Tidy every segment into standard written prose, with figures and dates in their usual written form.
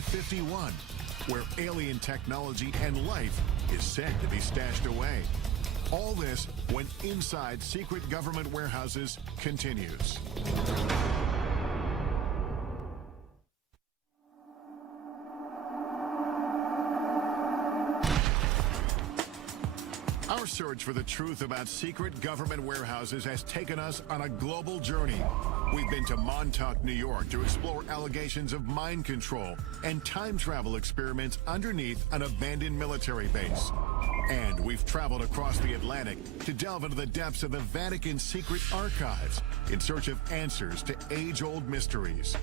Area 51, where alien technology and life is said to be stashed away. All this when Inside Secret Government Warehouses continues. Our search for the truth about secret government warehouses has taken us on a global journey. We've been to Montauk, New York to explore allegations of mind control and time travel experiments underneath an abandoned military base. And we've traveled across the Atlantic to delve into the depths of the Vatican's secret archives in search of answers to age-old mysteries.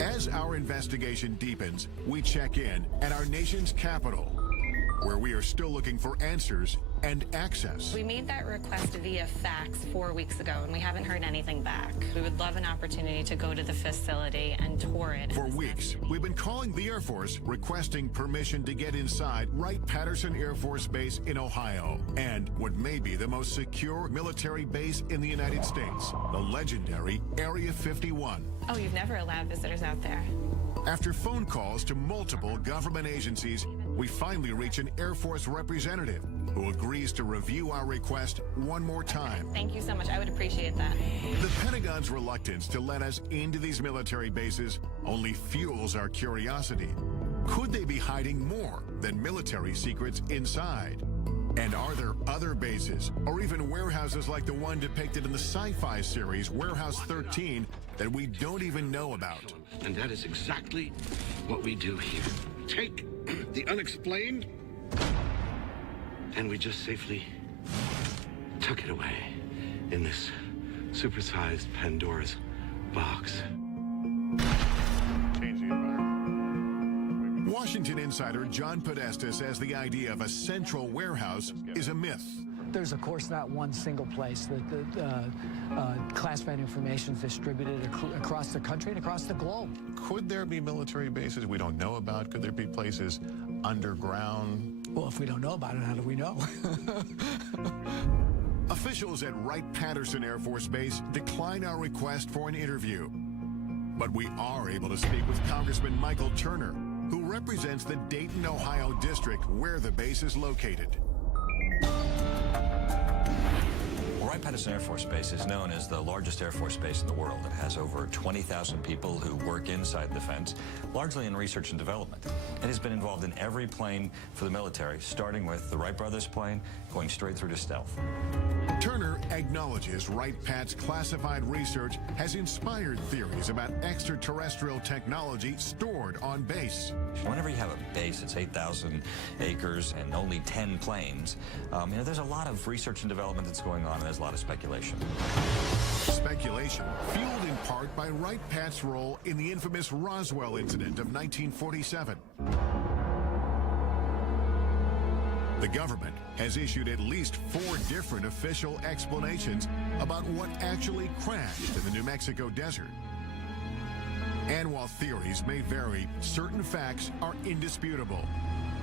As our investigation deepens, we check in at our nation's capital, where we are still looking for answers and access. We made that request via fax 4 weeks ago, and we haven't heard anything back. We would love an opportunity to go to the facility and tour it. For weeks, we've been calling the Air Force requesting permission to get inside Wright-Patterson Air Force Base in Ohio, and what may be the most secure military base in the United States, the legendary Area 51. Oh, you've never allowed visitors out there? After phone calls to multiple government agencies, we finally reach an Air Force representative who agrees to review our request one more time. Thank you so much. I would appreciate that. The Pentagon's reluctance to let us into these military bases only fuels our curiosity. Could they be hiding more than military secrets inside? And are there other bases, or even warehouses like the one depicted in the sci-fi series Warehouse 13 that we don't even know about? And that is exactly what we do here. Take the unexplained, and we just safely tuck it away in this supersized Pandora's box. Washington insider John Podesta says the idea of a central warehouse is a myth. There's, of course, not one single place that classified information is distributed across the country and across the globe. Could there be military bases we don't know about? Could there be places underground? Well, if we don't know about it, how do we know? Officials at Wright-Patterson Air Force Base decline our request for an interview. But we are able to speak with Congressman Michael Turner, who represents the Dayton, Ohio district where the base is located. Wright-Patterson Air Force Base is known as the largest Air Force base in the world. It has over 20,000 people who work inside the fence, largely in research and development. It has been involved in every plane for the military, starting with the Wright brothers plane, going straight through to stealth. Turner acknowledges Wright-Pat's classified research has inspired theories about extraterrestrial technology stored on base. Whenever you have a base, it's 8,000 acres and only 10 planes. There's a lot of research and development that's going on, and there's a lot of speculation. Speculation fueled in part by Wright-Pat's role in the infamous Roswell incident of 1947. The government has issued at least 4 different official explanations about what actually crashed in the New Mexico desert. And while theories may vary, certain facts are indisputable.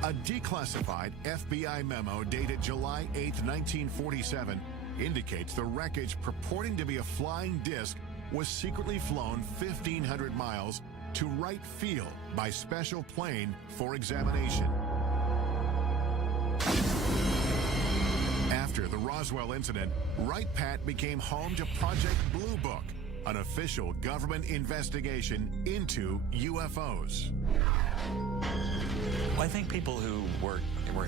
A declassified FBI memo dated July 8, 1947, indicates the wreckage purporting to be a flying disc was secretly flown 1,500 miles to Wright Field by special plane for examination. After the Roswell incident, Wright-Pat became home to Project Blue Book, an official government investigation into UFOs. Well, I think people who were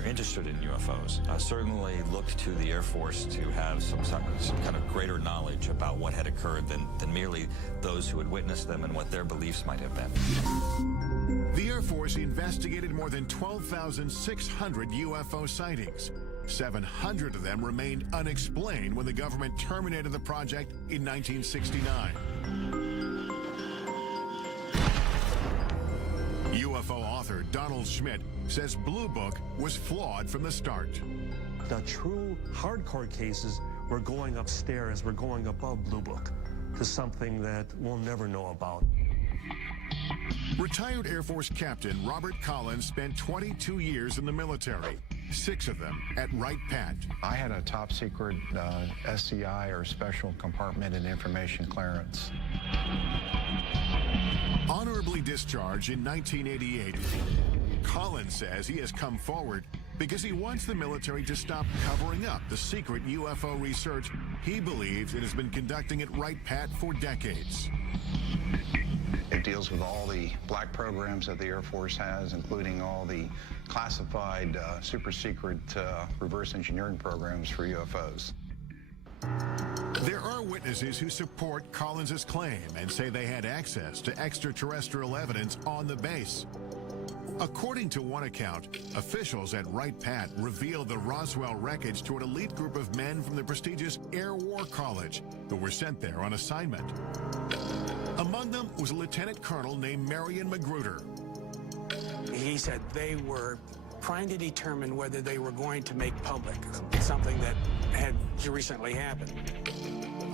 interested in UFOs certainly looked to the Air Force to have some kind of greater knowledge about what had occurred than merely those who had witnessed them and what their beliefs might have been. The Air Force investigated more than 12,600 UFO sightings. 700 of them remained unexplained when the government terminated the project in 1969. UFO author Donald Schmidt says Blue Book was flawed from the start. The true hardcore cases were going upstairs, we're going above Blue Book to something that we'll never know about. Retired Air Force Captain Robert Collins spent 22 years in the military. 6 of them at Wright-Patt. I had a top secret SCI, or Special Compartmented Information Clearance. Honorably discharged in 1988, Collins says he has come forward because he wants the military to stop covering up the secret UFO research he believes it has been conducting at Wright-Patt for decades. It deals with all the black programs that the Air Force has, including all the classified, super secret reverse engineering programs for UFOs. There are witnesses who support Collins' claim and say they had access to extraterrestrial evidence on the base. According to one account, officials at Wright-Patt revealed the Roswell wreckage to an elite group of men from the prestigious Air War College who were sent there on assignment. Among them was a lieutenant colonel named Marion Magruder. He said they were trying to determine whether they were going to make public something that had recently happened.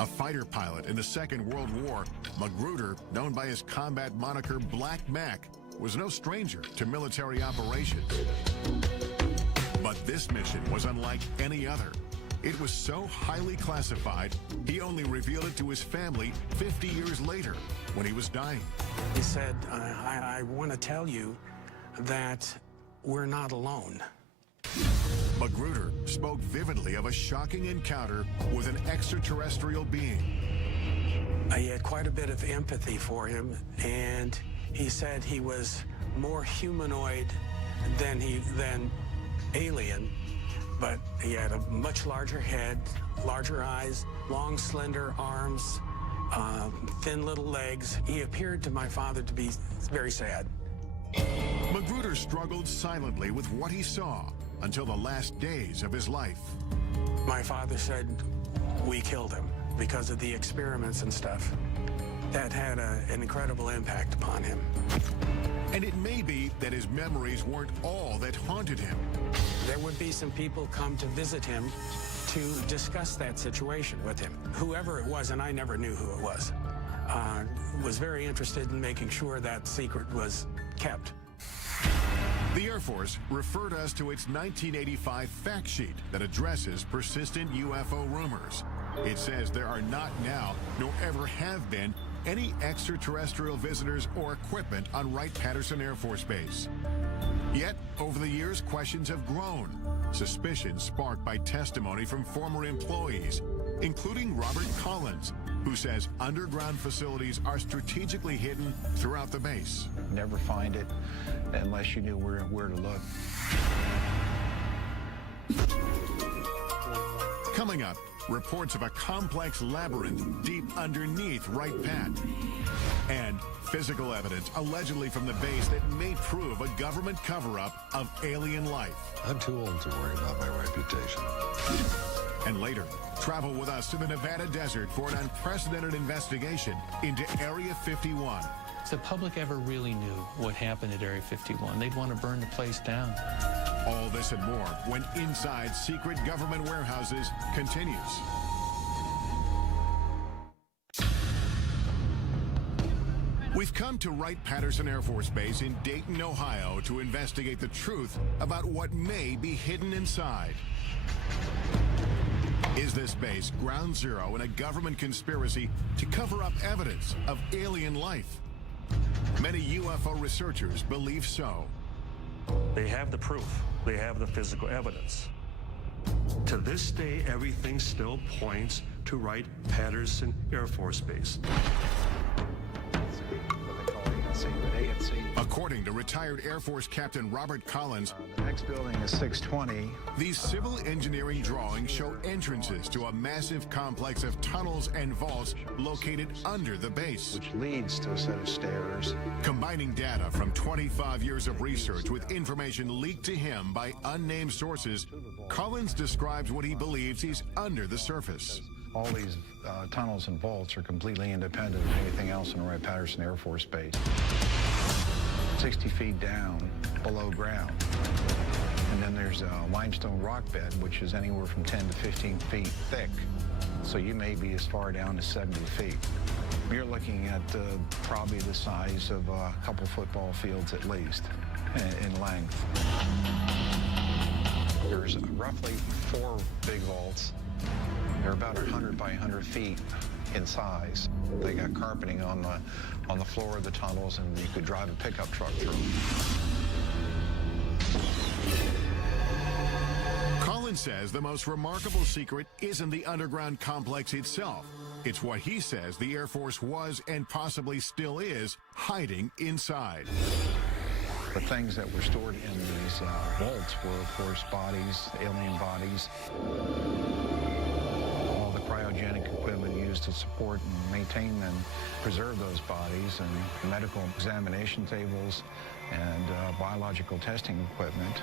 A fighter pilot in the Second World War, Magruder, known by his combat moniker Black Mac, was no stranger to military operations. But this mission was unlike any other. It was so highly classified, he only revealed it to his family 50 years later when he was dying. He said, I want to tell you that we're not alone. Magruder spoke vividly of a shocking encounter with an extraterrestrial being. I had quite a bit of empathy for him, and he said he was more humanoid than alien, but he had a much larger head, larger eyes, long, slender arms, thin little legs. He appeared to my father to be very sad. Magruder struggled silently with what he saw until the last days of his life. My father said we killed him because of the experiments and stuff. That had an incredible impact upon him. And it may be that his memories weren't all that haunted him. There would be some people come to visit him to discuss that situation with him. Whoever it was, and I never knew who it was very interested in making sure that secret was kept. The Air Force referred us to its 1985 fact sheet that addresses persistent UFO rumors. It says there are not now, nor ever have been, any extraterrestrial visitors or equipment on Wright-Patterson Air Force Base. Yet, over the years, questions have grown. Suspicions sparked by testimony from former employees, including Robert Collins, who says underground facilities are strategically hidden throughout the base. Never find it unless you knew where to look. Coming up, reports of a complex labyrinth deep underneath Wright-Patt. And physical evidence allegedly from the base that may prove a government cover-up of alien life. I'm too old to worry about my reputation. And later, travel with us to the Nevada desert for an unprecedented investigation into Area 51. If the public ever really knew what happened at Area 51, they'd want to burn the place down. All this and more when Inside Secret Government Warehouses continues. We've come to Wright-Patterson Air Force Base in Dayton, Ohio to investigate the truth about what may be hidden inside. Is this base ground zero in a government conspiracy to cover up evidence of alien life? Many UFO researchers believe so. They have the proof. They have the physical evidence. To this day, everything still points to Wright-Patterson Air Force Base. According to retired Air Force Captain Robert Collins, The next building is 620. these civil engineering drawings show entrances to a massive complex of tunnels and vaults located under the base. Which leads to a set of stairs. Combining data from 25 years of research with information leaked to him by unnamed sources, Collins describes what he believes he's under the surface. All these tunnels and vaults are completely independent of anything else in Wright-Patterson Air Force Base. 60 feet down, below ground. And then there's a limestone rock bed, which is anywhere from 10 to 15 feet thick. So you may be as far down as 70 feet. You're looking at probably the size of a couple football fields at least in length. You're There's roughly 4 big vaults. They're about 100 by 100 feet in size. They got carpeting on the floor of the tunnels, and you could drive a pickup truck through them. Collins says the most remarkable secret isn't the underground complex itself. It's what he says the Air Force was and possibly still is hiding inside. The things that were stored in these vaults were, of course, bodies, alien bodies, all the cryogenic equipment used to support and maintain and preserve those bodies, and medical examination tables and biological testing equipment.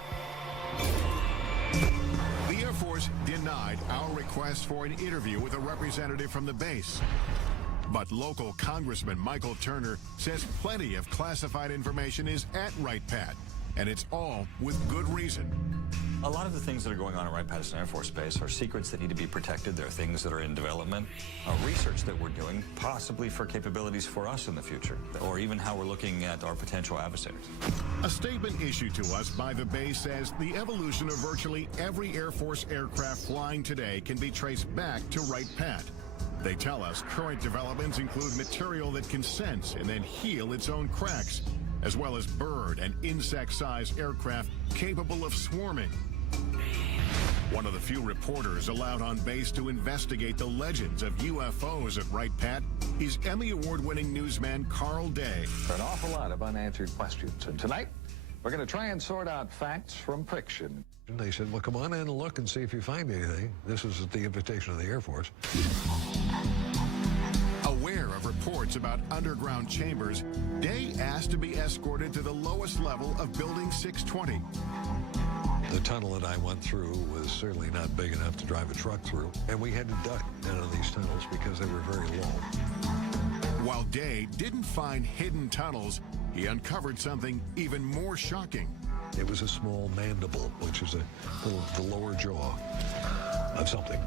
The Air Force denied our request for an interview with a representative from the base. But local Congressman Michael Turner says plenty of classified information is at Wright-Patt, and it's all with good reason. A lot of the things that are going on at Wright-Patterson Air Force Base are secrets that need to be protected. There are things that are in development, research that we're doing, possibly for capabilities for us in the future, or even how we're looking at our potential adversaries. A statement issued to us by the base says the evolution of virtually every Air Force aircraft flying today can be traced back to Wright-Patt. They tell us current developments include material that can sense and then heal its own cracks, as well as bird and insect-sized aircraft capable of swarming. One of the few reporters allowed on base to investigate the legends of UFOs at Wright-Patt is Emmy Award-winning newsman Carl Day. An awful lot of unanswered questions. And tonight, we're going to try and sort out facts from fiction. And they said, well, come on in and look and see if you find anything. This was at the invitation of the Air Force. Aware of reports about underground chambers, Day asked to be escorted to the lowest level of Building 620. The tunnel that I went through was certainly not big enough to drive a truck through, and we had to duck out of these tunnels because they were very low. While Day didn't find hidden tunnels, he uncovered something even more shocking. It was a small mandible, which is the lower jaw of something.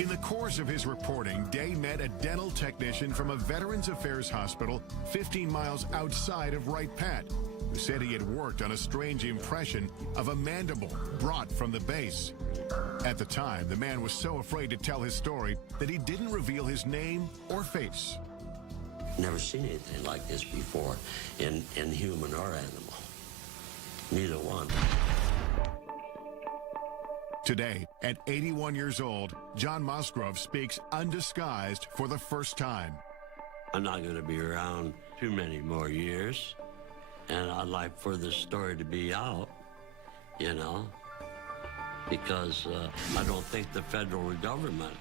In the course of his reporting, Day met a dental technician from a Veterans Affairs hospital 15 miles outside of Wright-Patt, who said he had worked on a strange impression of a mandible brought from the base. At the time, the man was so afraid to tell his story that he didn't reveal his name or face. Never seen anything like this before in human or animal. Neither one. Today, at 81 years old, John Musgrove speaks undisguised for the first time. I'm not going to be around too many more years, and I'd like for this story to be out, you know, because I don't think the federal government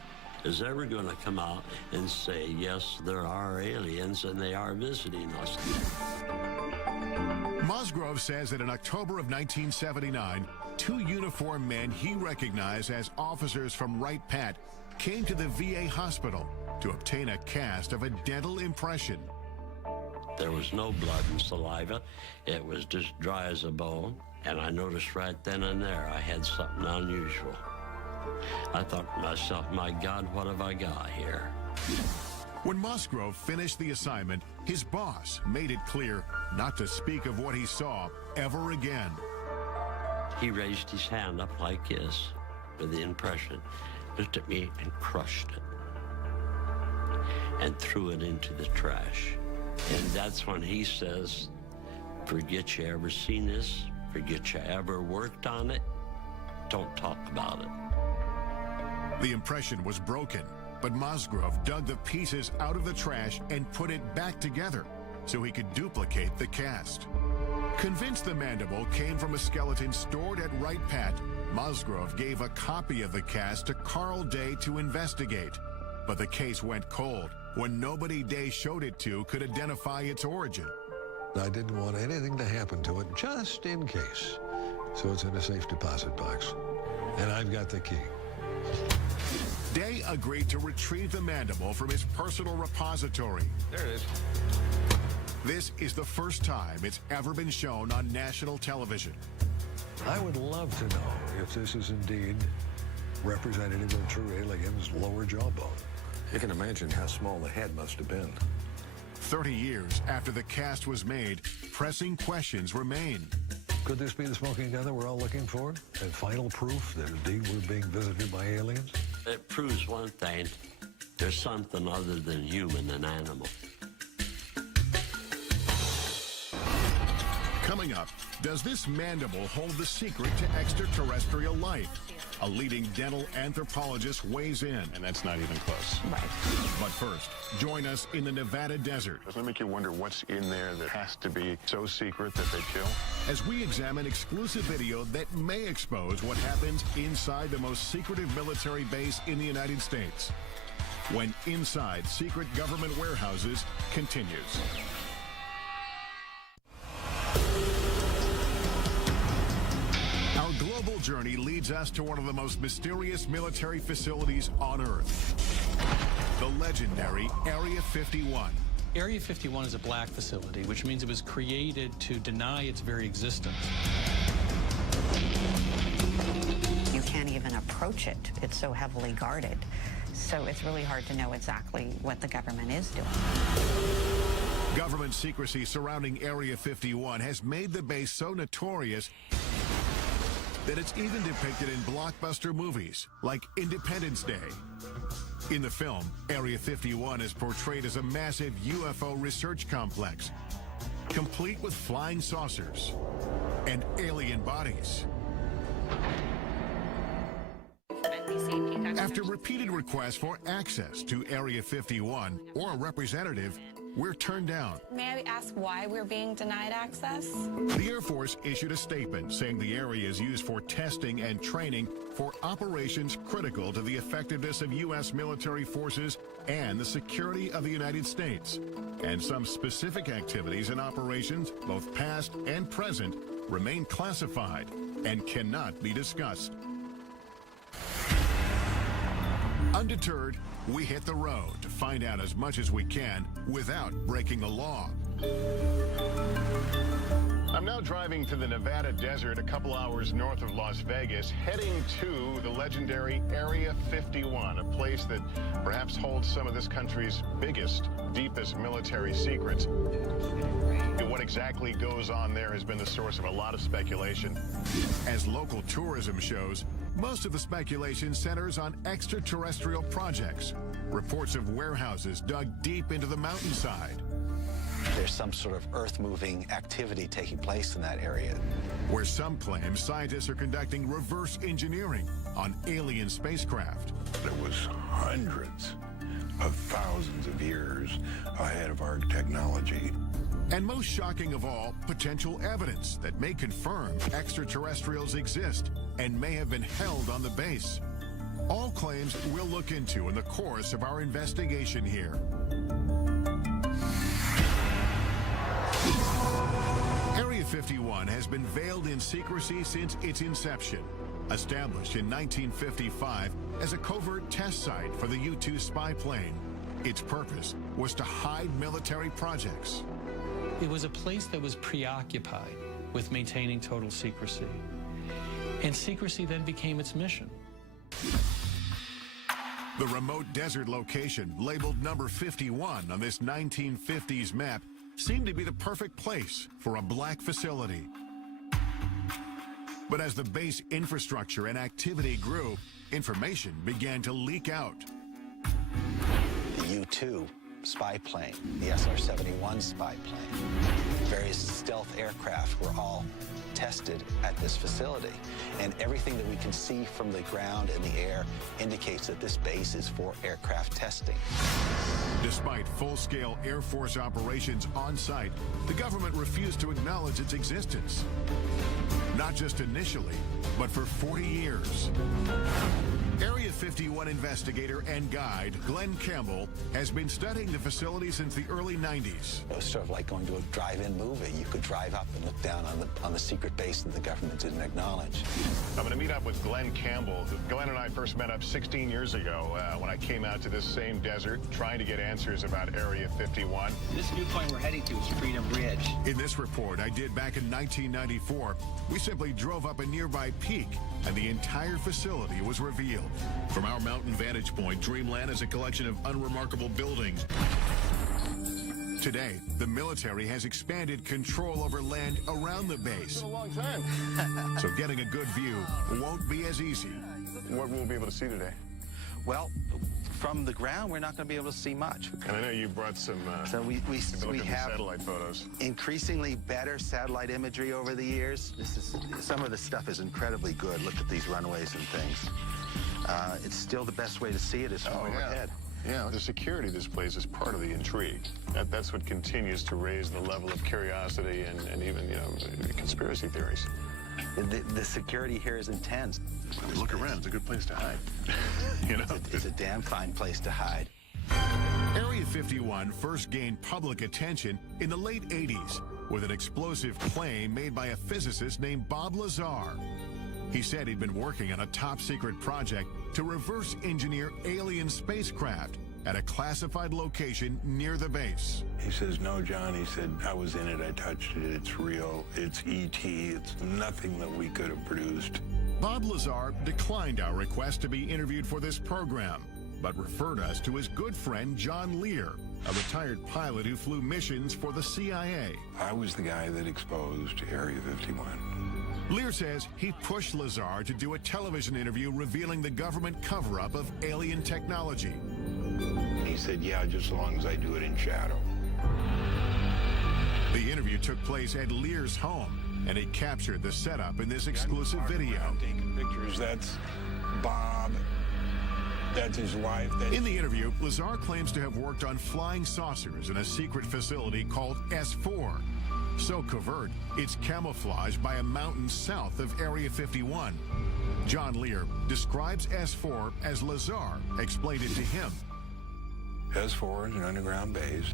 is ever going to come out and say, yes, there are aliens and they are visiting us. Musgrove says that in October of 1979, 2 uniformed men he recognized as officers from Wright-Patt came to the VA hospital to obtain a cast of a dental impression. There was no blood and saliva. It was just dry as a bone. And I noticed right then and there I had something unusual. I thought to myself, my God, what have I got here? When Musgrove finished the assignment, his boss made it clear not to speak of what he saw ever again. He raised his hand up like this with the impression, looked at me and crushed it and threw it into the trash. And that's when he says, forget you ever seen this, forget you ever worked on it, don't talk about it. The impression was broken, but Musgrove dug the pieces out of the trash and put it back together so he could duplicate the cast. Convinced the mandible came from a skeleton stored at Wright-Patt, Musgrove gave a copy of the cast to Carl Day to investigate. But the case went cold when nobody Day showed it to could identify its origin. I didn't want anything to happen to it, just in case. So it's in a safe deposit box. And I've got the key. Day agreed to retrieve the mandible from his personal repository. There it is. This is the first time it's ever been shown on national television. I would love to know if this is indeed representative of true aliens' lower jawbone. You can imagine how small the head must have been. 30 years after the cast was made, pressing questions remain. Could this be the smoking gun that we're all looking for? And final proof that indeed we're being visited by aliens? It proves one thing. There's something other than human and animal. Coming up, does this mandible hold the secret to extraterrestrial life? A leading dental anthropologist weighs in. And that's not even close. Right. But first, join us in the Nevada desert. Doesn't it make you wonder what's in there that has to be so secret that they kill? As we examine exclusive video that may expose what happens inside the most secretive military base in the United States. When Inside Secret Government Warehouses continues. Our global journey leads us to one of the most mysterious military facilities on Earth. The legendary Area 51. Area 51 is a black facility, which means it was created to deny its very existence. You can't even approach it. It's so heavily guarded. So it's really hard to know exactly what the government is doing. Government secrecy surrounding Area 51 has made the base so notorious that it's even depicted in blockbuster movies like Independence Day. In the film, Area 51 is portrayed as a massive UFO research complex, complete with flying saucers and alien bodies. After repeated requests for access to Area 51 or a representative, we're turned down. May I ask why we're being denied access? The Air Force issued a statement saying the area is used for testing and training for operations critical to the effectiveness of U.S. military forces and the security of the United States. And some specific activities and operations, both past and present, remain classified and cannot be discussed. Undeterred, we hit the road to find out as much as we can without breaking the law. I'm now driving to the Nevada desert a couple hours north of Las Vegas, heading to the legendary Area 51, a place that perhaps holds some of this country's biggest, deepest military secrets. What exactly goes on there has been the source of a lot of speculation. As local tourism shows, most of the speculation centers on extraterrestrial projects, reports of warehouses dug deep into the mountainside. There's some sort of earth-moving activity taking place in that area. Where some claim scientists are conducting reverse engineering on alien spacecraft. It was hundreds of thousands of years ahead of our technology. And most shocking of all, potential evidence that may confirm extraterrestrials exist and may have been held on the base. All claims we'll look into in the course of our investigation here. Area 51 has been veiled in secrecy since its inception. Established in 1955 as a covert test site for the U-2 spy plane, its purpose was to hide military projects. It was a place that was preoccupied with maintaining total secrecy. And secrecy then became its mission. The remote desert location, labeled number 51 on this 1950s map, seemed to be the perfect place for a black facility. But as the base infrastructure and activity grew, information began to leak out. The U-2 spy plane, the SR-71 spy plane, various stealth aircraft were all tested at this facility. And everything that we can see from the ground and the air indicates that this base is for aircraft testing. Despite full-scale Air Force operations on site, the government refused to acknowledge its existence. Not just initially, but for 40 years. Area 51 investigator and guide Glenn Campbell has been studying the facility since the early 90s. It was sort of like going to a drive-in movie. You could drive up and look down on the secret base that the government didn't acknowledge. I'm going to meet up with Glenn Campbell. Glenn and I first met up 16 years ago when I came out to this same desert trying to get answers about Area 51. This viewpoint we're heading to is Freedom Ridge. In this report I did back in 1994, we simply drove up a nearby peak and the entire facility was revealed. From our mountain vantage point, Dreamland is a collection of unremarkable buildings. Today, the military has expanded control over land around the base. It's been a long time. So getting a good view won't be as easy. What will we be able to see today? Well, from the ground, we're not going to be able to see much. And I know you brought some So we have satellite photos. increasingly better satellite imagery over the years. Some of the stuff is incredibly good. Look at these runways and things. It's still the best way to see it is from overhead. Yeah, the security of this place is part of the intrigue. That's what continues to raise the level of curiosity and even, conspiracy theories. The security here is intense. Look around, it's a good place to hide. It's a damn fine place to hide. Area 51 first gained public attention in the late 80s with an explosive claim made by a physicist named Bob Lazar. He said he'd been working on a top-secret project to reverse engineer alien spacecraft at a classified location near the base. He says, no, John. He said, I was in it. I touched it. It's real. It's E.T. It's nothing that we could have produced. Bob Lazar declined our request to be interviewed for this program, but referred us to his good friend John Lear, a retired pilot who flew missions for the CIA. I was the guy that exposed Area 51. Lear says he pushed Lazar to do a television interview revealing the government cover-up of alien technology. He said, yeah, just as long as I do it in shadow. The interview took place at Lear's home, and he captured the setup in this exclusive video. I'm taking pictures. That's Bob. That's his wife. In the interview, Lazar claims to have worked on flying saucers in a secret facility called S4. So covert, it's camouflaged by a mountain south of Area 51. John Lear describes S4 as Lazar explained it to him. S4 is an underground base.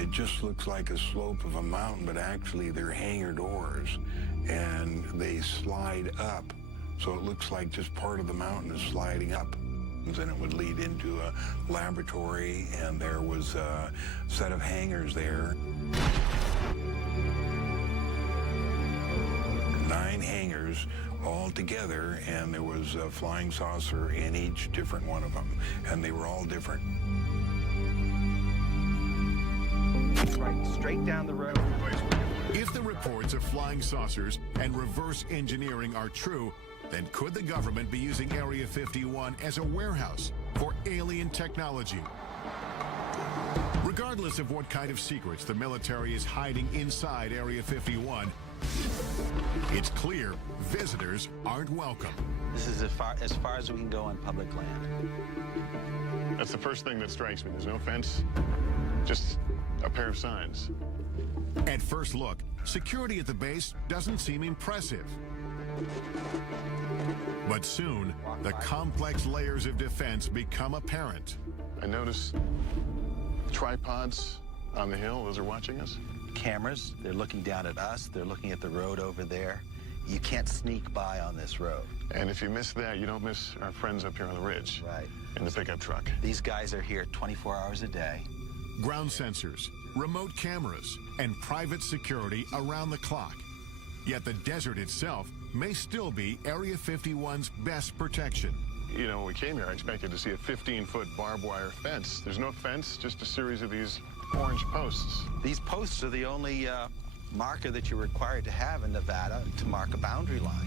It just looks like a slope of a mountain, but actually they're hangar doors, and they slide up. So it looks like just part of the mountain is sliding up. And it would lead into a laboratory, and there was a set of hangars there. 9 hangars all together, and there was a flying saucer in each different one of them, and they were all different. Right, straight down the road. If the reports of flying saucers and reverse engineering are true, then could the government be using Area 51 as a warehouse for alien technology? Regardless of what kind of secrets the military is hiding inside Area 51, it's clear visitors aren't welcome. This is as far as we can go on public land. That's the first thing that strikes me. There's no fence, just a pair of signs. At first look, security at the base doesn't seem impressive. But soon, the complex layers of defense become apparent. I notice tripods on the hill. Those are watching us. Cameras, they're looking down at us. They're looking at the road over there. You can't sneak by on this road. And if you miss that, you don't miss our friends up here on the ridge. Right. In the pickup truck. These guys are here 24 hours a day. Ground sensors, remote cameras, and private security around the clock. Yet the desert itself may still be Area 51's best protection. You know, when we came here, I expected to see a 15-foot barbed wire fence. There's no fence, just a series of these orange posts. These posts are the only marker that you're required to have in Nevada to mark a boundary line.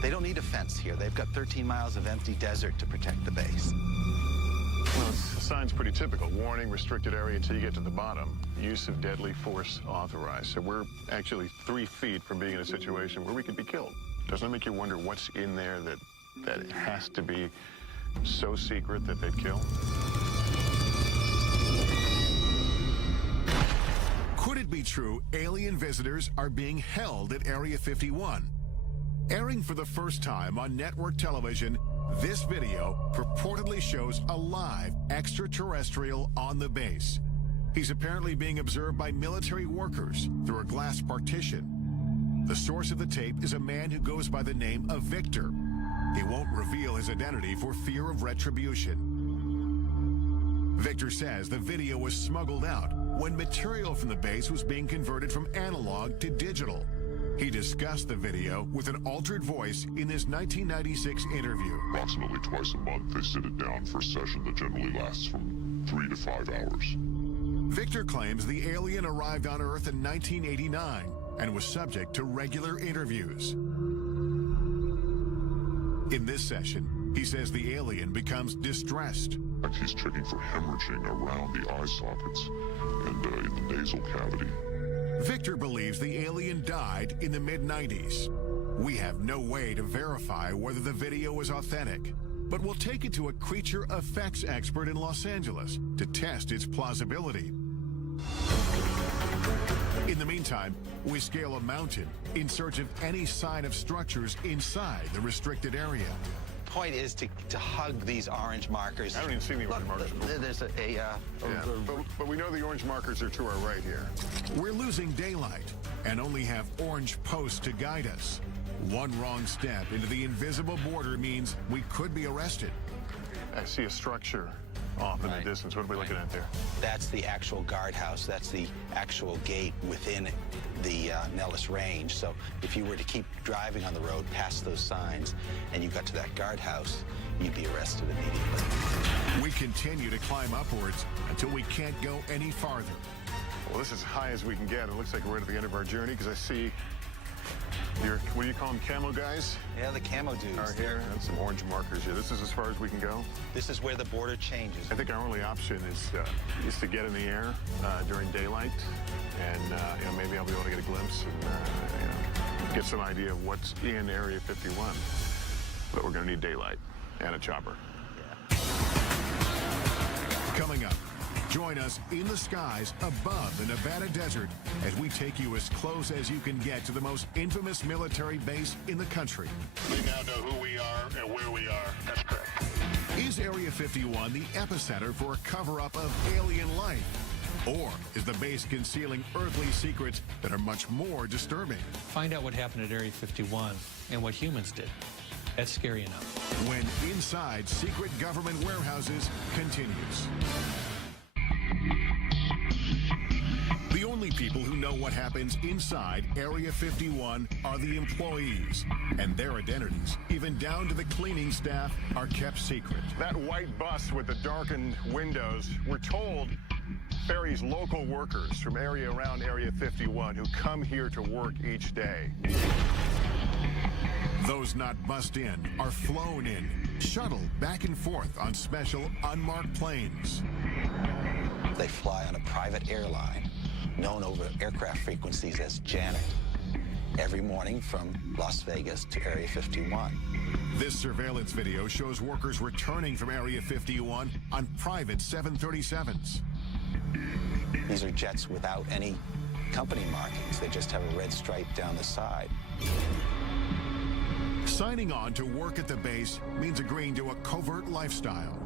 They don't need a fence here. They've got 13 miles of empty desert to protect the base. Well, the sign's pretty typical. Warning, restricted area until you get to the bottom. Use of deadly force authorized. So we're actually 3 feet from being in a situation where we could be killed. Doesn't it make you wonder what's in there that it has to be so secret that they'd kill? Could it be true alien visitors are being held at Area 51? Airing for the first time on network television, this video purportedly shows a live extraterrestrial on the base. He's apparently being observed by military workers through a glass partition. The source of the tape is a man who goes by the name of Victor. He won't reveal his identity for fear of retribution. Victor says the video was smuggled out when material from the base was being converted from analog to digital. He discussed the video with an altered voice in his 1996 interview. Approximately twice a month, they sit it down for a session that generally lasts from 3 to 5 hours. Victor claims the alien arrived on Earth in 1989 and was subject to regular interviews. In this session, he says the alien becomes distressed. He's checking for hemorrhaging around the eye sockets and in the nasal cavity. Victor believes the alien died in the mid-90s. We have no way to verify whether the video is authentic, but we'll take it to a creature effects expert in Los Angeles to test its plausibility. In the meantime, we scale a mountain in search of any sign of structures inside the restricted area. Point is to hug these orange markers. I don't even see any orange markers. There's but we know the orange markers are to our right here. We're losing daylight and only have orange posts to guide us. One wrong step into the invisible border means we could be arrested. I see a structure off in the distance. What are we looking at there? That's the actual guardhouse. That's the actual gate within the Nellis Range. So if you were to keep driving on the road past those signs and you got to that guardhouse, you'd be arrested immediately. We continue to climb upwards until we can't go any farther. Well, this is as high as we can get. It looks like we're at the end of our journey because I see what do you call them, camo guys? Yeah, the camo dudes. Are here, and some orange markers here. This is as far as we can go. This is where the border changes. I think our only option is to get in the air during daylight, and maybe I'll be able to get a glimpse and get some idea of what's in Area 51. But we're going to need daylight and a chopper. Yeah. Coming up, join us in the skies above the Nevada desert as we take you as close as you can get to the most infamous military base in the country. We now know who we are and where we are. That's correct. Is Area 51 the epicenter for a cover-up of alien life? Or is the base concealing earthly secrets that are much more disturbing? Find out what happened at Area 51 and what humans did. That's scary enough. When Inside Secret Government Warehouses continues. The only people who know what happens inside Area 51 are the employees, and their identities, even down to the cleaning staff, are kept secret. That white bus with the darkened windows, we're told, ferries local workers from around Area 51 who come here to work each day. Those not bussed in are flown in, shuttled back and forth on special unmarked planes. They fly on a private airline known over aircraft frequencies as Janet every morning from Las Vegas to Area 51. This surveillance video shows workers returning from Area 51 on private 737s. These are jets without any company markings. They just have a red stripe down the side. Signing on to work at the base means agreeing to a covert lifestyle.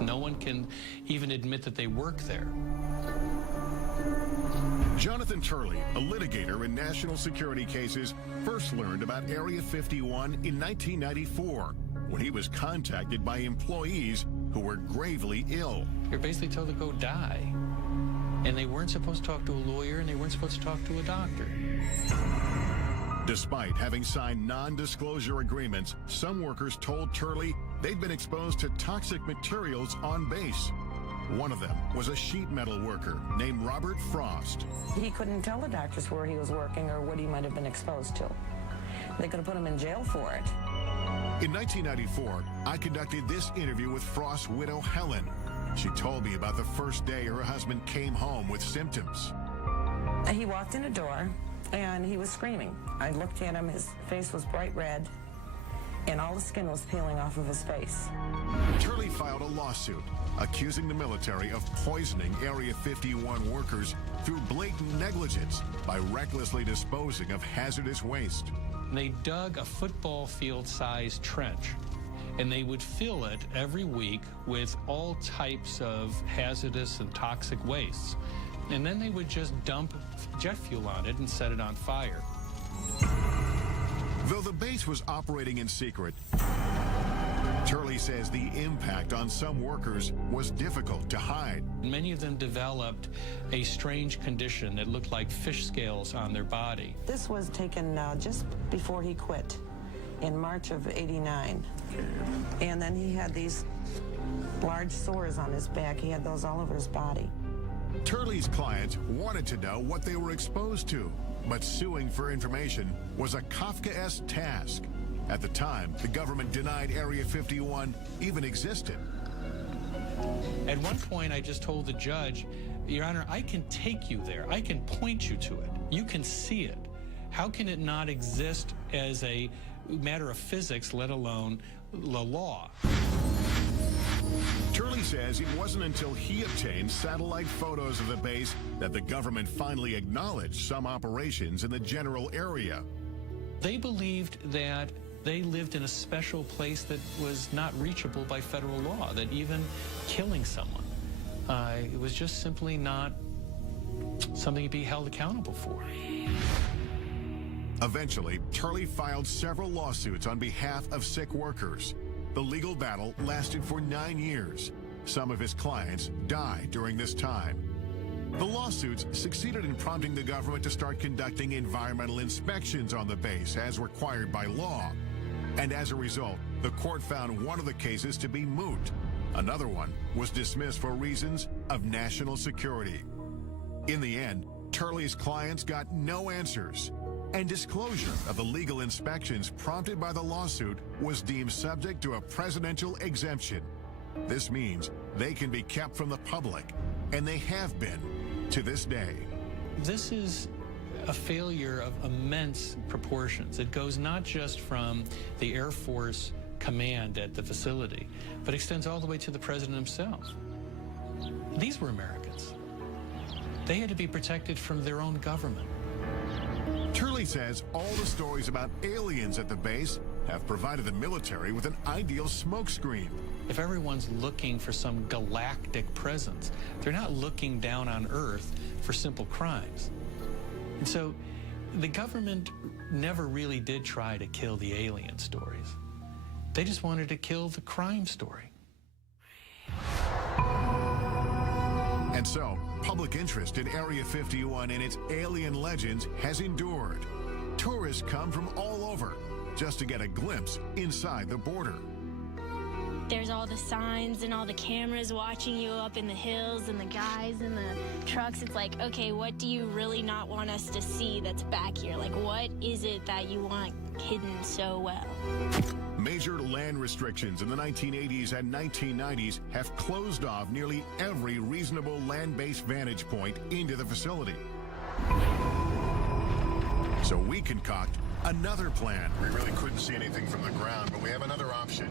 No one can even admit that they work there. Jonathan Turley, a litigator in national security cases, first learned about Area 51 in 1994 when he was contacted by employees who were gravely ill. You're basically told to go die. And they weren't supposed to talk to a lawyer, and they weren't supposed to talk to a doctor. Despite having signed non-disclosure agreements, some workers told Turley they'd been exposed to toxic materials on base. One of them was a sheet metal worker named Robert Frost. He couldn't tell the doctors where he was working or what he might have been exposed to. They could have put him in jail for it. In 1994, I conducted this interview with Frost's widow, Helen. She told me about the first day her husband came home with symptoms. He walked in a door and he was screaming. I looked at him, his face was bright red, and all the skin was peeling off of his face. Turley filed a lawsuit accusing the military of poisoning Area 51 workers through blatant negligence by recklessly disposing of hazardous waste. They dug a football field-sized trench, and they would fill it every week with all types of hazardous and toxic wastes. And then they would just dump jet fuel on it and set it on fire. Though the base was operating in secret, Turley says the impact on some workers was difficult to hide. Many of them developed a strange condition that looked like fish scales on their body. This was taken just before he quit in March of '89. And then he had these large sores on his back. He had those all over his body. Turley's clients wanted to know what they were exposed to, but suing for information was a Kafkaesque task. At the time, the government denied Area 51 even existed. At one point, I just told the judge, Your Honor, I can take you there. I can point you to it. You can see it. How can it not exist as a matter of physics, let alone the law? Turley says it wasn't until he obtained satellite photos of the base that the government finally acknowledged some operations in the general area. They believed that they lived in a special place that was not reachable by federal law, that even killing someone, it was just simply not something to be held accountable for. Eventually, Turley filed several lawsuits on behalf of sick workers. The legal battle lasted for 9 years. Some of his clients died during this time. The lawsuits succeeded in prompting the government to start conducting environmental inspections on the base as required by law. And as a result, the court found one of the cases to be moot. Another one was dismissed for reasons of national security. In the end, Turley's clients got no answers, and disclosure of the legal inspections prompted by the lawsuit was deemed subject to a presidential exemption. This means they can be kept from the public, and they have been to this day. This is a failure of immense proportions. It goes not just from the Air Force command at the facility, but extends all the way to the president himself. These were Americans. They had to be protected from their own government. Turley says all the stories about aliens at the base have provided the military with an ideal smokescreen. If everyone's looking for some galactic presence, they're not looking down on Earth for simple crimes. And so the government never really did try to kill the alien stories. They just wanted to kill the crime story. And so, public interest in Area 51 and its alien legends has endured. Tourists come from all over just to get a glimpse inside the border. There's all the signs and all the cameras watching you up in the hills and the guys in the trucks. It's like, okay, what do you really not want us to see that's back here? Like, what is it that you want hidden so well? Major land restrictions in the 1980s and 1990s have closed off nearly every reasonable land-based vantage point into the facility. So we concoct another plan. We really couldn't see anything from the ground, but we have another option.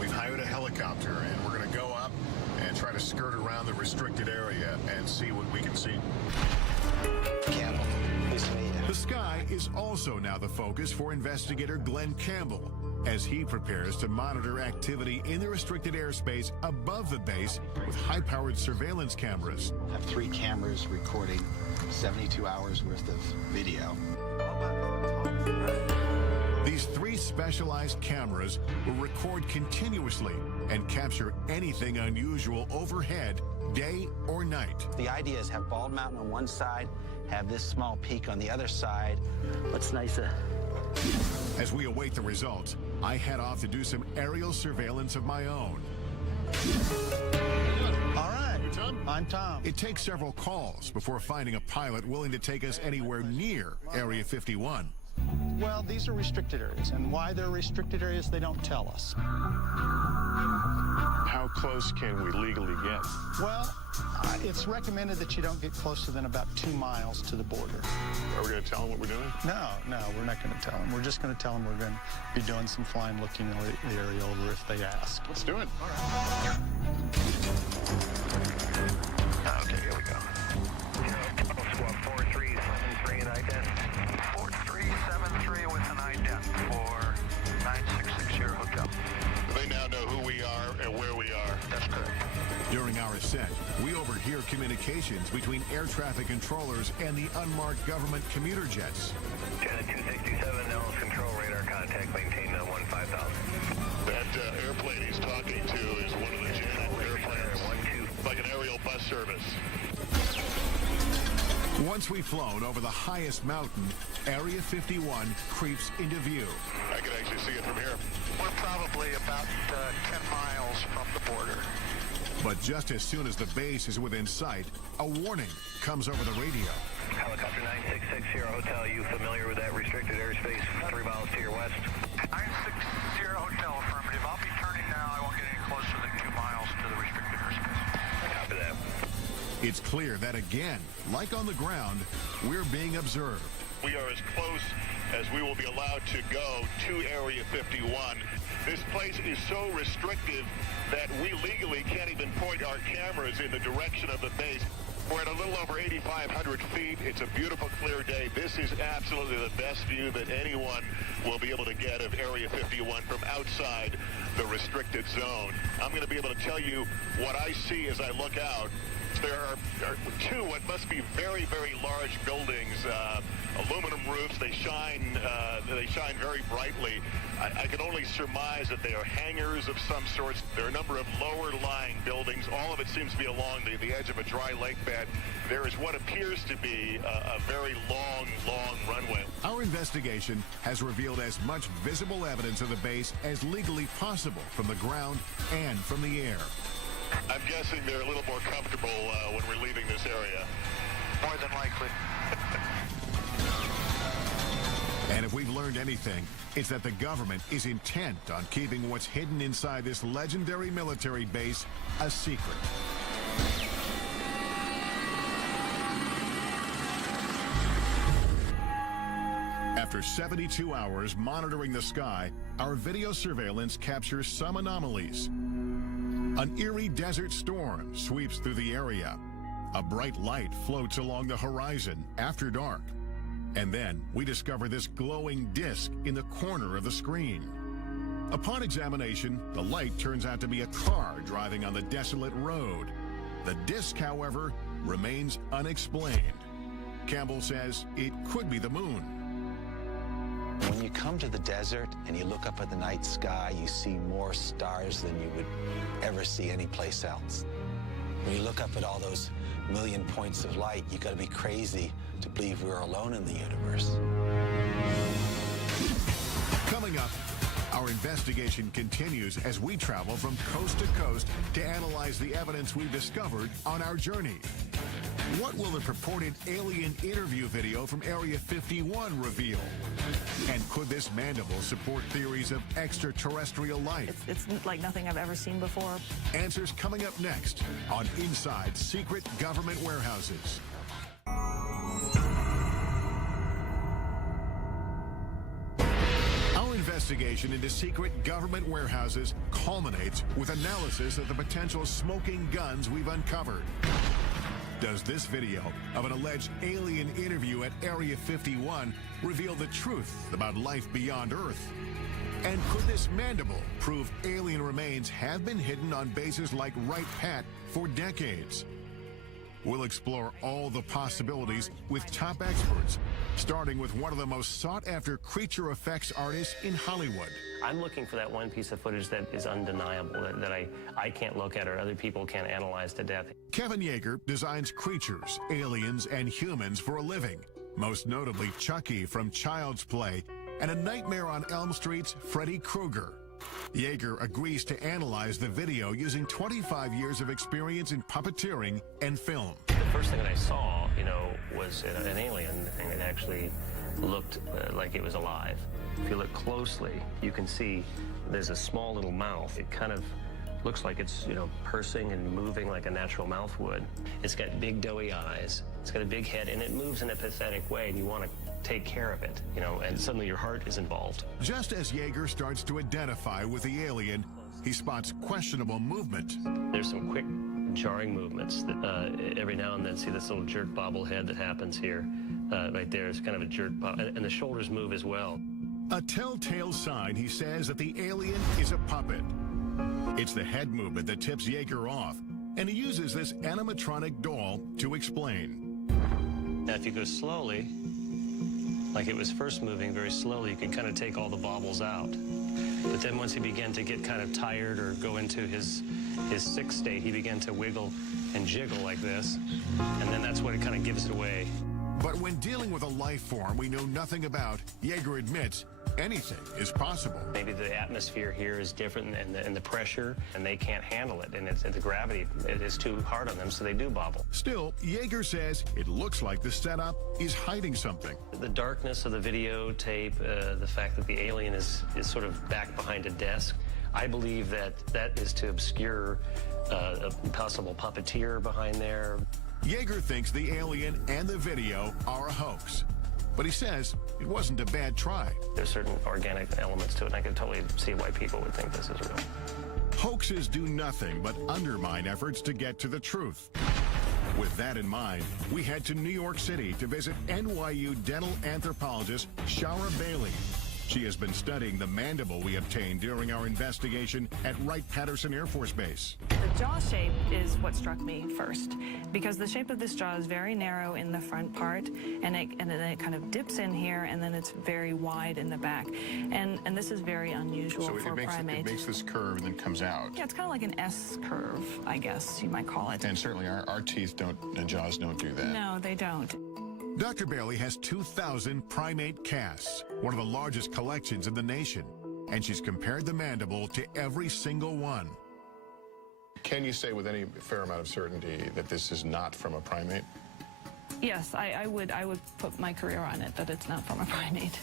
We've hired a helicopter, and we're going to go up and try to skirt around the restricted area and see what we can see. Campbell, the sky is also now the focus for investigator Glenn Campbell as he prepares to monitor activity in the restricted airspace above the base with high-powered surveillance cameras. I have 3 cameras recording 72 hours worth of video. These 3 specialized cameras will record continuously and capture anything unusual overhead, day or night. The idea is have Bald Mountain on one side, have this small peak on the other side. What's nicer? As we await the results, I head off to do some aerial surveillance of my own. All right, I'm Tom. It takes several calls before finding a pilot willing to take us anywhere near Area 51. Well, these are restricted areas, and why they're restricted areas, they don't tell us. How close can we legally get? Well, it's recommended that you don't get closer than about 2 miles to the border. Are we going to tell them what we're doing? No, we're not going to tell them. We're just going to tell them we're going to be doing some flying, looking the area over if they ask. Let's do it. Okay, here we go. Squad 4373 and ident. 4373 with an ident for 9660 hotel. They now know who we are and where we are. That's correct. During our ascent, we overhear communications between air traffic controllers and the unmarked government commuter jets. Janet 267, Nellis control radar contact, maintain 15,000. That airplane he's talking to is one of the Janet airplanes, like an aerial bus service. Once we've flown over the highest mountain, Area 51 creeps into view. I can actually see it from here. We're probably about 10 miles from the border. But just as soon as the base is within sight, a warning comes over the radio. Helicopter 9660 Hotel, you familiar with that restricted airspace 3 miles to your west? 960 Hotel, affirmative. I'll be turning now. I won't get any closer than 2 miles to the restricted airspace. Copy that. It's clear that again, like on the ground, we're being observed. We are as close as we will be allowed to go to Area 51. This place is so restrictive that we legally can't even point our cameras in the direction of the base. We're at a little over 8,500 feet. It's a beautiful, clear day. This is absolutely the best view that anyone will be able to get of Area 51 from outside the restricted zone. I'm going to be able to tell you what I see as I look out. There are two what must be very, very large buildings, aluminum roofs. They shine very brightly. I can only surmise that they are hangars of some sorts. There are a number of lower-lying buildings. All of it seems to be along the edge of a dry lake bed. There is what appears to be a very long runway. Our investigation has revealed as much visible evidence of the base as legally possible from the ground and from the air. I'm guessing they're a little more comfortable when we're leaving this area. More than likely. And if we've learned anything, it's that the government is intent on keeping what's hidden inside this legendary military base a secret. After 72 hours monitoring the sky, our video surveillance captures some anomalies. An eerie desert storm sweeps through the area. A bright light floats along the horizon after dark. And then we discover this glowing disc in the corner of the screen. Upon examination, the light turns out to be a car driving on the desolate road. The disc, however, remains unexplained. Campbell says it could be the moon. When you come to the desert and you look up at the night sky, you see more stars than you would ever see anyplace else. When you look up at all those million points of light, you got to be crazy to believe we're alone in the universe. Coming up, our investigation continues as we travel from coast to coast to analyze the evidence we've discovered on our journey. What will the purported alien interview video from Area 51 reveal? And could this mandible support theories of extraterrestrial life? It's like nothing I've ever seen before. Answers coming up next on Inside Secret Government Warehouses. Our investigation into secret government warehouses culminates with analysis of the potential smoking guns we've uncovered. Does this video of an alleged alien interview at Area 51 reveal the truth about life beyond Earth? And could this mandible prove alien remains have been hidden on bases like Wright Pat for decades? We'll explore all the possibilities with top experts, starting with one of the most sought-after creature effects artists in Hollywood. I'm looking for that one piece of footage that is undeniable, that I can't look at or other people can't analyze to death. Kevin Yeager designs creatures, aliens, and humans for a living, most notably Chucky from Child's Play and A Nightmare on Elm Street's Freddy Krueger. Yeager agrees to analyze the video using 25 years of experience in puppeteering and film. The first thing that I saw, was an alien, and it actually looked like it was alive. If you look closely, you can see there's a small little mouth. It kind of looks like it's, pursing and moving like a natural mouth would. It's got big doughy eyes. It's got a big head, and it moves in a pathetic way, and you want to take care of it, and suddenly your heart is involved. Just as Yeager starts to identify with the alien, he spots questionable movement. There's some quick, jarring movements that every now and then see this little jerk bobblehead that happens here. Right there is kind of a jerk bob, and the shoulders move as well. A telltale sign, he says, that the alien is a puppet. It's the head movement that tips Yeager off, and he uses this animatronic doll to explain. Now, if you go slowly, like it was first moving very slowly, you can kind of take all the bobbles out. But then once he began to get kind of tired or go into his sick state, he began to wiggle and jiggle like this, and then that's what it kind of gives it away. But when dealing with a life form we know nothing about, Yeager admits anything is possible. Maybe the atmosphere here is different and the pressure, and they can't handle it, and the gravity, it is too hard on them, so they do bobble. Still, Yeager says it looks like the setup is hiding something. The darkness of the videotape, the fact that the alien is sort of back behind a desk, I believe that is to obscure a possible puppeteer behind there. Yeager thinks the alien and the video are a hoax, but he says it wasn't a bad try. There's certain organic elements to it, and I can totally see why people would think this is real. Hoaxes do nothing but undermine efforts to get to the truth. With that in mind, we head to New York City to visit NYU dental anthropologist Shara Bailey. She has been studying the mandible we obtained during our investigation at Wright-Patterson Air Force Base. The jaw shape is what struck me first, because the shape of this jaw is very narrow in the front part, and then it kind of dips in here, and then it's very wide in the back. And this is very unusual for a primate. It makes this curve and then comes out. Yeah, it's kind of like an S curve, I guess you might call it. And certainly our teeth and jaws don't do that. No, they don't. Dr. Bailey has 2,000 primate casts, one of the largest collections in the nation, and she's compared the mandible to every single one. Can you say with any fair amount of certainty that this is not from a primate? Yes, I would put my career on it that it's not from a primate.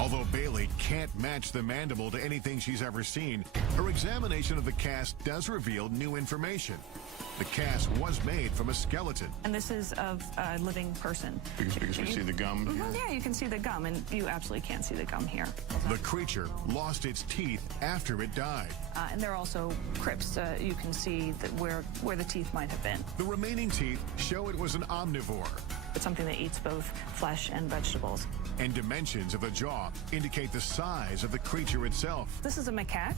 Although Bailey can't match the mandible to anything she's ever seen, her examination of the cast does reveal new information. The cast was made from a skeleton. And this is of a living person. Because we see the gum here? Yeah, you can see the gum, and you absolutely can't see the gum here. The creature lost its teeth after it died. And there are also crypts. You can see that where the teeth might have been. The remaining teeth show it was an omnivore. It's something that eats both flesh and vegetables. And dimensions of the jaw indicate the size of the creature itself. This is a macaque,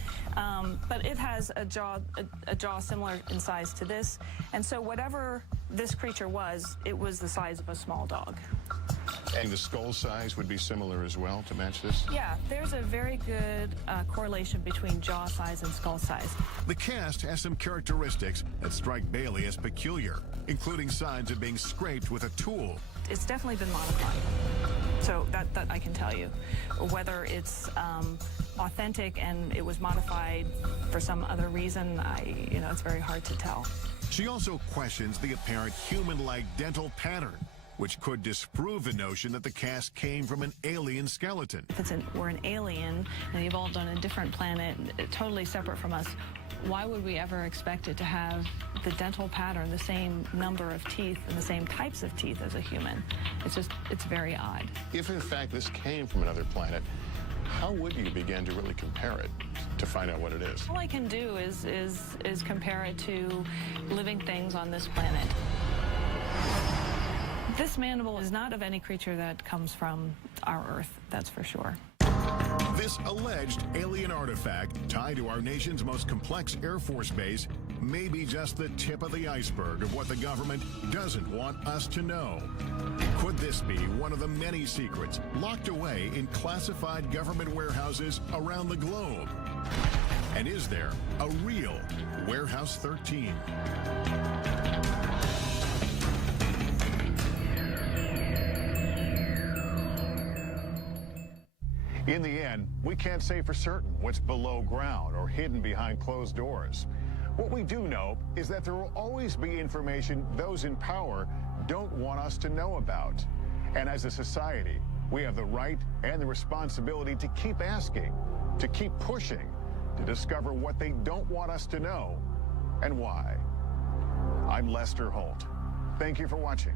but it has a jaw similar in size to this. And so whatever this creature was, it was the size of a small dog. And the skull size would be similar as well to match this? Yeah, there's a very good correlation between jaw size and skull size. The cast has some characteristics that strike Bailey as peculiar, including signs of being scraped with a tool. It's definitely been modified. So that I can tell you. Whether it's authentic and it was modified for some other reason, it's very hard to tell. She also questions the apparent human-like dental pattern, which could disprove the notion that the cast came from an alien skeleton. If we're an alien and evolved on a different planet, totally separate from us, why would we ever expect it to have the dental pattern, the same number of teeth and the same types of teeth as a human? It's very odd. If in fact this came from another planet, how would you begin to really compare it to find out what it is? All I can do is compare it to living things on this planet. This mandible is not of any creature that comes from our Earth, that's for sure. This alleged alien artifact tied to our nation's most complex Air Force base may be just the tip of the iceberg of what the government doesn't want us to know. Could this be one of the many secrets locked away in classified government warehouses around the globe? And is there a real Warehouse 13? In the end, we can't say for certain what's below ground or hidden behind closed doors. What we do know is that there will always be information those in power don't want us to know about. And as a society, we have the right and the responsibility to keep asking, to keep pushing, to discover what they don't want us to know and why. I'm Lester Holt. Thank you for watching.